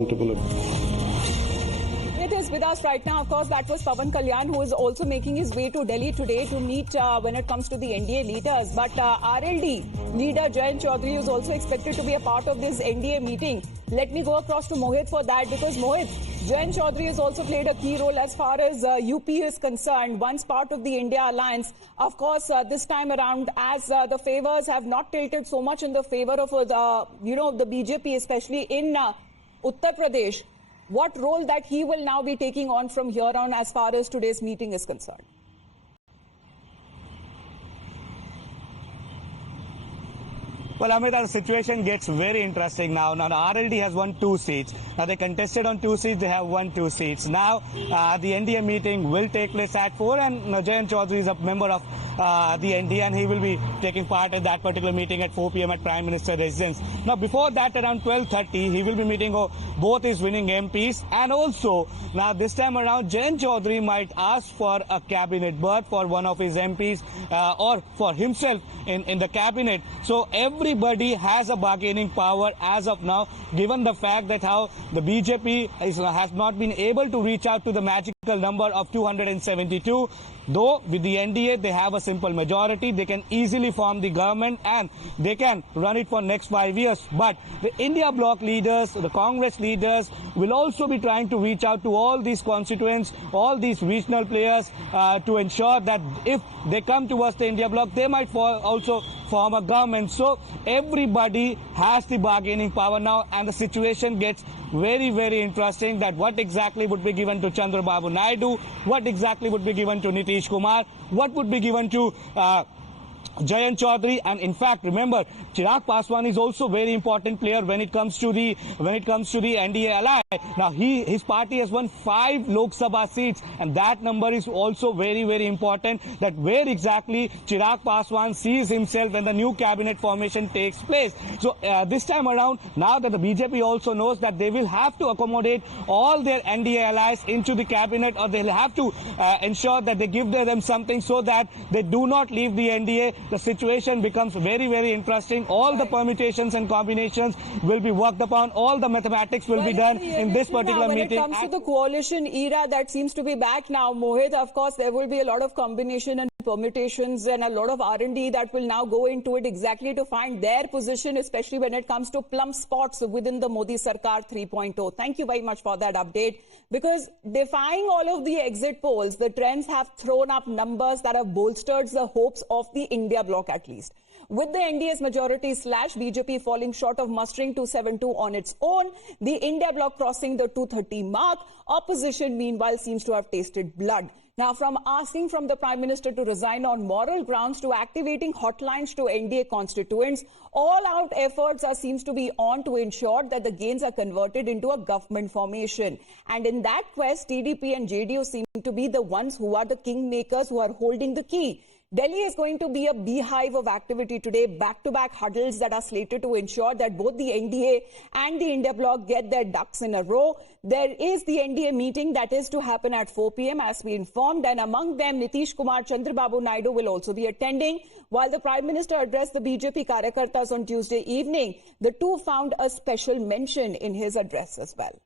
It is with us right now. Of course, that was Pawan Kalyan, who is also making his way to Delhi today to meet when it comes to the NDA leaders. But RLD leader Jayant Chaudhary is also expected to be a part of this NDA meeting. Let me go across to Mohit for that, because Mohit, Jayant Chaudhary has also played a key role as far as UP is concerned, once part of the India alliance. Of course, this time around, as the favors have not tilted so much in the favor of the BJP, especially in Uttar Pradesh. What role that he will now be taking on from here on as far as today's meeting is concerned? Well, Amrita, the situation gets very interesting now. Now, the RLD has won 2 seats. Now, they contested on 2 seats. They have won 2 seats. Now, the NDA meeting will take place at 4, and Jayant Chaudhary is a member of the NDA, and he will be taking part in that particular meeting at 4 p.m. at Prime Minister residence. Now, before that, around 12:30, he will be meeting both his winning MPs, and also, now this time around, Jayant Chaudhary might ask for a cabinet berth for one of his MPs or for himself in the cabinet. So, everybody has a bargaining power as of now, given the fact that how the BJP has not been able to reach out to the magical number of 272. Though with the NDA, they have a simple majority. They can easily form the government and they can run it for next 5 years. But the India bloc leaders, the Congress leaders will also be trying to reach out to all these constituents, all these regional players to ensure that if they come towards the India bloc, they might also form a government. So everybody has the bargaining power now, and the situation gets very, very interesting, that what exactly would be given to Chandrababu Naidu, what exactly would be given to Nitish Kumar, what would be given to Jayant Chaudhary. And in fact, remember, Chirag Paswan is also a very important player when it comes to the NDA ally. Now, his party has won 5 Lok Sabha seats, and that number is also very, very important, that where exactly Chirag Paswan sees himself when the new cabinet formation takes place. So this time around, now that the BJP also knows that they will have to accommodate all their NDA allies into the cabinet, or they'll have to ensure that they give them something so that they do not leave the NDA. The situation becomes very, very interesting. All the permutations and combinations will be worked upon. All the mathematics will be done in this particular meeting. When it comes to the coalition era that seems to be back now, Mohit, of course, there will be a lot of combination and permutations and a lot of R&D that will now go into it exactly to find their position, especially when it comes to plum spots within the Modi Sarkar 3.0. Thank you very much for that update, because defying all of the exit polls, the trends have thrown up numbers that have bolstered the hopes of the India bloc at least. With the NDA's majority /BJP falling short of mustering 272 on its own, the India bloc crossing the 230 mark, opposition meanwhile seems to have tasted blood. Now, from asking from the Prime Minister to resign on moral grounds to activating hotlines to NDA constituents, all-out efforts seems to be on to ensure that the gains are converted into a government formation. And in that quest, TDP and JDU seem to be the ones who are the kingmakers, who are holding the key. Delhi is going to be a beehive of activity today, back-to-back huddles that are slated to ensure that both the NDA and the India bloc get their ducks in a row. There is the NDA meeting that is to happen at 4 p.m. as we informed, and among them Nitish Kumar, Chandrababu Naidu will also be attending. While the Prime Minister addressed the BJP Karyakartas on Tuesday evening, the two found a special mention in his address as well.